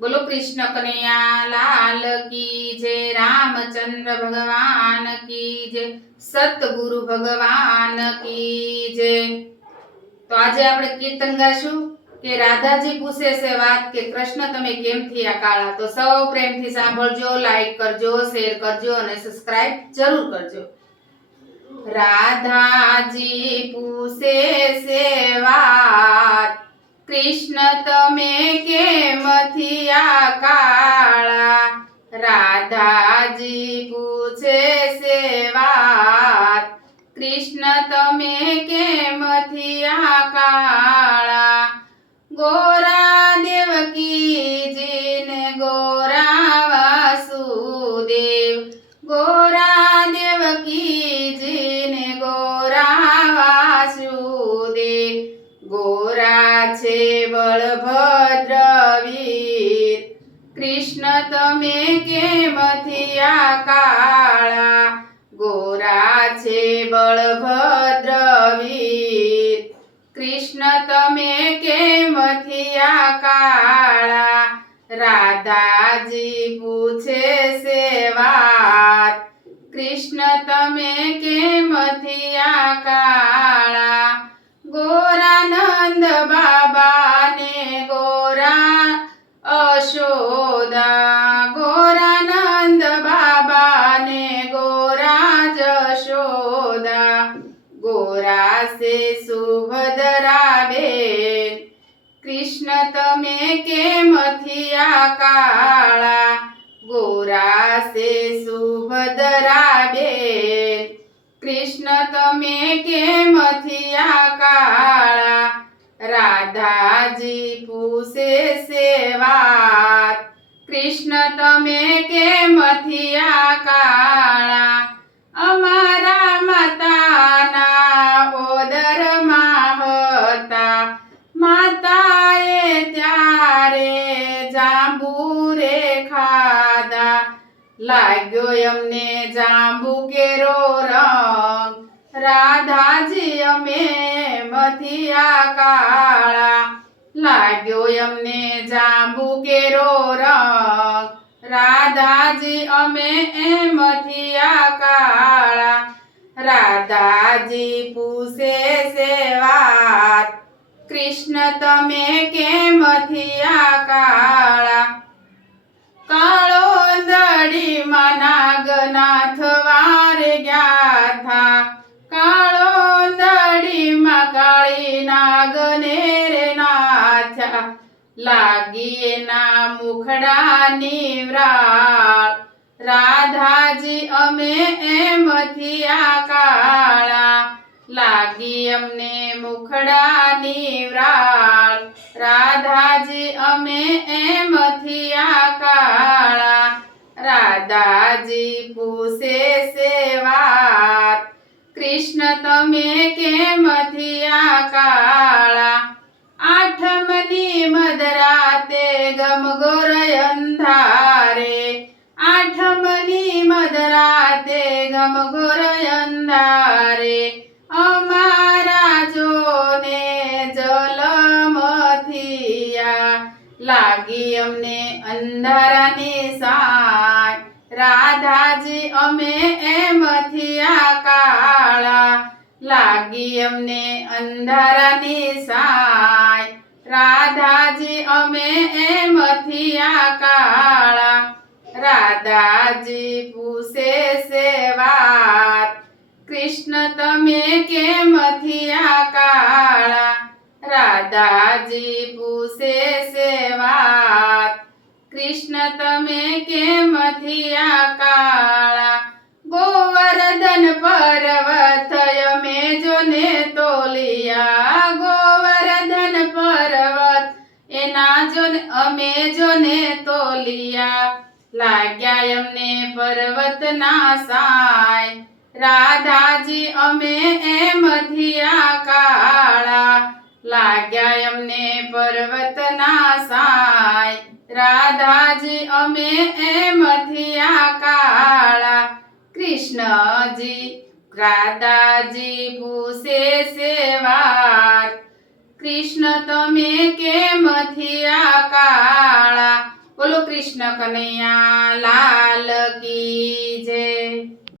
बोलो कृष्ण कन्हैया लाल की जय, रामचंद्र भगवान की जय, सतगुरु भगवान की जय। तो आज આપણે કીર્તન ગાશું કે રાધાજી પૂછે છે વાત કે કૃષ્ણ તમે કેમ થયા કાળા। તો સૌ પ્રેમથી સાંભળજો, લાઈક કરજો, શેર કરજો અને સબસ્ક્રાઇબ જરૂર કરજો। રાધાજી પૂછે છે વાત, कृष्ण तमे केम थिया काळा। राधाजी पूछे से वात, कृष्ण तमे केम थिया काळा। गोरा देवकी जी ने गोरा वासुदेव, गोरा देवकी जी ने गोरा वासुदेव। गोरा छे बलभद्र वीर, कृष्ण तमे केम थिया काळा। गोरा छे बलभद्र वीर, कृष्ण तमे केम थिया काळा। राधाजी पूछे से वात, कृष्ण तमे केम थिया काळा। गोरा नंद बाबा ने गोरा यशोदा, गोरा नंद बाबा ने गोरा यशोदा। गोरा से सुभद्रा बेन, कृष्ण तमे केम थिया काळा। गोरा से सुभद्रा बेन, कृष्ण तमे केम थिया काळा। राधाजी पूछे से वात, कृष्ण तमे केम थिया काळा। अमारा माताना ओदरमा हता, माताए त्यारे जांबू रे खाधा। लाग्यो अमने जांबू केरो रंग, राधाजी अमे मथिया काळा। लाग्यो अमने जांबू केरो रंग, राधाजी अमे मथिया काळा। राधाजी पूछे से वात, कृष्ण तमे केम थिया काळा। काळो दडी नागनाथ वारे ग्याथा, काळो दडी काळी नागने रे नाथ्या। लागी ना मुखडा निव्राळ, राधाजी अमे एम थिया काळा। लागी अमने मुखडा निव्राळ, राधाजी अमे एम थिया काळा। राधाजी पूछे से वात, कृष्ण तमे केम थिया काळा। आठमनी मधराते गमगोर अंधारे, आठमनी मधराते गमगोर अंधारे। अमारा जोने जलम थिया, लागी अमने अंधारानी साय। राधाजी अमे एम थिया काळा। लागी अमने अंधारानी साय, राधाजी अमे एम थिया काळा। राधाजी पूछे से वात, कृष्ण तमे केम थिया काळा। राधाजी पूछे से वात, कृष्ण तमे केम थिया काळा। गोवर्धन पर्वत यमे जोने तोलिया, गोवर्धन पर्वत एना जोने अमे जोने तोलिया। लाग्या अमने पर्वत ना साय, राधाजी अमे एम थिया काळा। लाग्या अमने पर्वत ना साय, राधाजी अमे एम थिया काळा। कृष्णजी राधाजी पूछे से वात, कृष्ण तमे केम थिया काळा। કૃષ્ણ કનૈયા લાલ કી